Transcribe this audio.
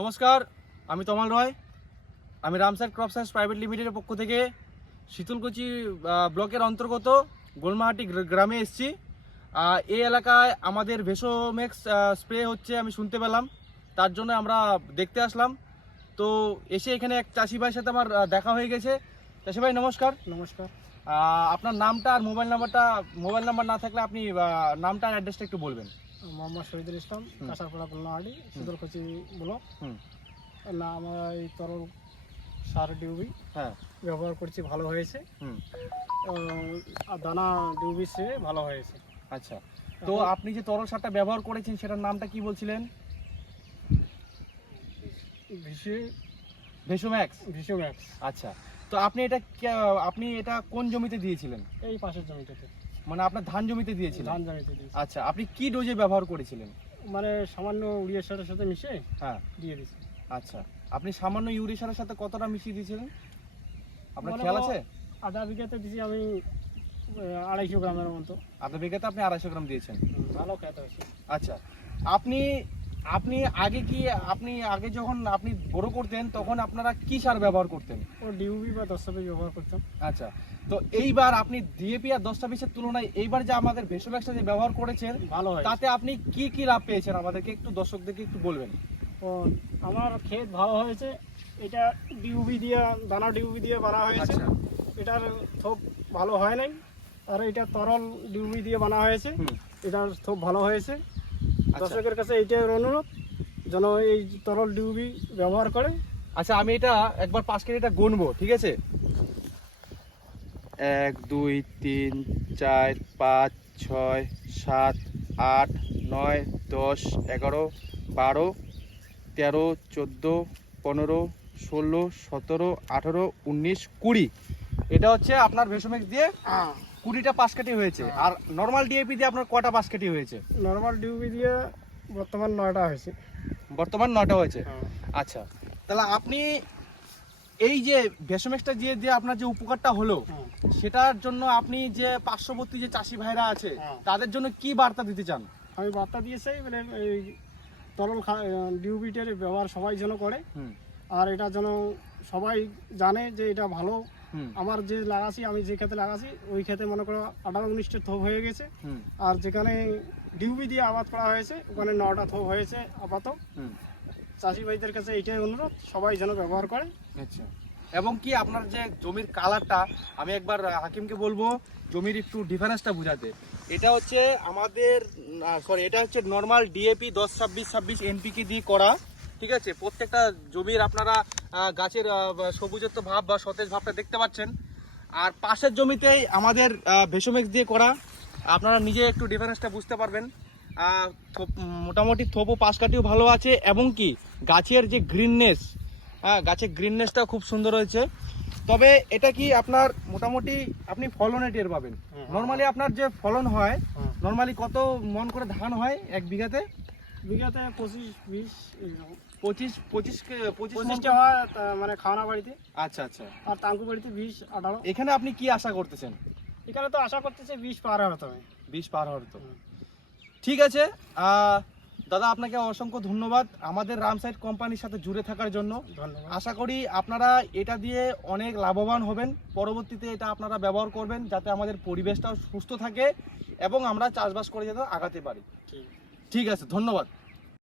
নমস্কার, আমি তমাল রয়। আমি রামসার ক্রপ সায়েন্স প্রাইভেট লিমিটেডের পক্ষ থেকে শীতলকুচি ব্লকের অন্তর্গত গোলমাহাটি গ্রামে এসেছি। এই এলাকায় আমাদের ভেসোমেক্স স্প্রে হচ্ছে আমি শুনতে পেলাম, তার জন্য আমরা দেখতে আসলাম। তো এসে এখানে এক চাষি ভাইয়ের সাথে আমার দেখা হয়ে গেছে। চাষি ভাই নমস্কার। নমস্কার। আপনার নামটা আর মোবাইল নাম্বার না থাকলে আপনি নামটা আর অ্যাড্রেসটা একটু বলবেন। মোহাম্মদ শহীদুল ইসলাম, কাঁসারপাড়া গোলমাহাটি, শীতলকুচি ব্লক। না, আমরা এই তরল সার ডিউবি ব্যবহার করছি, ভালো হয়েছে। আর দানা ডিউবি সে ভালো হয়েছে। আচ্ছা, তো আপনি যে তরল সারটা ব্যবহার করেছেন সেটার নামটা কি বলছিলেন? ভেসোম্যাক্স। আচ্ছা, তো আপনি এটা কোন জমিতে দিয়েছিলেন? এই পাশের জমিতে, মানে আপনার ধান জমিতে দিয়েছিলেন? ধান জমিতে দিয়েছি। আচ্ছা, আপনি কি ডোজে ব্যবহার করেছিলেন? মানে সামান্য ইউরিয়া সারের সাথে মিশিয়ে দিয়ে দিয়েছি। আচ্ছা, আপনি সামান্য ইউরিয়া সারের সাথে কতটা মিশিয়ে দিয়েছিলেন আপনার মানে খেয়াল আছে? আধা বিঘাতে দিয়েছি আমি 250 গ্রামের মতো। আধা বিঘাতে আপনি 250 গ্রাম দিয়েছেন। ভালো খেতে হয়েছে। আচ্ছা, আপনি আগে যখন আপনি বড় করতেন তখন আপনারা কি সার ব্যবহার করতেন? ও ডিউবি বা 10 ছাব্বিশ ব্যবহার করতাম। আচ্ছা, তো এইবার আপনি ডিএপি আর 10-26 তুলনায় এইবার যে আমাদের ভেসোম্যাক্সটা যে ব্যবহার করেছেন ভালো হয়, তাতে আপনি কি লাভ পেয়েছেন আমাদেরকে একটু দর্শকদেরকে একটু বলবেন। ও আমার ক্ষেত ভালো হয়েছে। এটা ডিউবি দিয়ে, দানা ডিউবি দিয়ে বানা হয়েছে। এটার থোপ ভালো হয় নাই, আর এটা তরল ডিউবি দিয়ে বানা হয়েছে। এটার থোপ ভালো হয়েছে। দর্শকের কাছে এইটাই অনুরোধ যেন এই তরল ডিউবি ব্যবহার করে। আচ্ছা, আমি এটা একবার 5 কেজিটা গুনবো, ঠিক আছে? 1 2 3 4 5 6 7 8 9 10 11 12 13 14 15 16 17 18 19 20। এটা হচ্ছে আপনার ভেসোম্যাক্স দিয়ে 20টা 5 কেজি হয়েছে। আর নর্মাল ডিএপি দিয়ে আপনার কটা 5 কেজি হয়েছে? নর্মাল ডিউবি দিয়ে বর্তমান 9টা হয়েছে। বর্তমান 9টা হয়েছে। আচ্ছা, তাহলে আপনি এই যে ভেসোম্যাক্সটা দিয়ে আপনার যে উপকারটা হলো সেটার জন্য আপনি যে পার্শ্ববর্তী যে চাষি ভাইরা আছে তাদের জন্য কি বার্তা দিতে চান? আমি বার্তা দিয়েছি, মানে এই তরল ডিউবিটার ব্যবহার সবাই যেন করে, আর এটা যেন সবাই জানে যে এটা ভালো। আমার যে লাগাছি, আমি যে ক্ষেতে লাগাছি ওই ক্ষেতে মনে করো 18-19টা থোপ হয়ে গেছে। আর যেখানে ডিউবি দিয়ে আবাদ করা হয়েছে ওখানে 9টা থোপ হয়েছে আপাতত। চাষি ভাইদের কাছে এইটাই অনুরোধ, সবাই যেন ব্যবহার করে। আচ্ছা, এবং কি আপনার যে জমির কালারটা, আমি একবার হাকিমকে বলবো জমির একটু ডিফারেন্সটা বোঝাতে। এটা হচ্ছে এটা হচ্ছে নর্মাল ডিএপি 10-26-26 এনপিকে দিয়ে করা, ঠিক আছে? প্রত্যেকটা জমির আপনারা গাছের সবুজত্ব ভাব বা সতেজ ভাবটা দেখতে পাচ্ছেন। আর পাশের জমিতেই আমাদের ভেসোম্যাক্স দিয়ে করা, আপনারা নিজে একটু ডিফারেন্সটা বুঝতে পারবেন। মোটামুটি থোপও পাশ কাটিও ভালো আছে, এবং কি গাছের যে গ্রিননেস, গাছের গ্রিননেসটাও খুব সুন্দর হয়েছে। তবে এটা কি আপনার মোটামুটি আপনি ফলনে টের পাবেন। নর্মালি আপনার যে ফলন হয়, নর্মালি কত মন করে ধান হয় এক বিঘাতে? বিঘাতে 25-20 এরকম। 25-25 হয় মানে খাওয়ানা বাড়িতে। আচ্ছা আচ্ছা। আর টাঙ্কু বাড়িতে 20-18। এখানে আপনি কি আশা করতেছেন? এখানে তো আশা করতেছে 20 পার হতে হবে। 20 পার হতে হবে। ঠিক আছে, দাদা আপনাকে অসংখ্য ধন্যবাদ আমাদের রামসাইড কোম্পানির সাথে জুড়ে থাকার জন্য। ধন্যবাদ। আশা করি আপনারা এটা দিয়ে অনেক লাভবান হবেন। পরবর্তীতে এটা আপনারা ব্যবহার করবেন যাতে আমাদের পরিবেশটাও সুস্থ থাকে এবং আমরা চাষবাস করে যেতে আগাতে পারি। ঠিক আছে, ধন্যবাদ।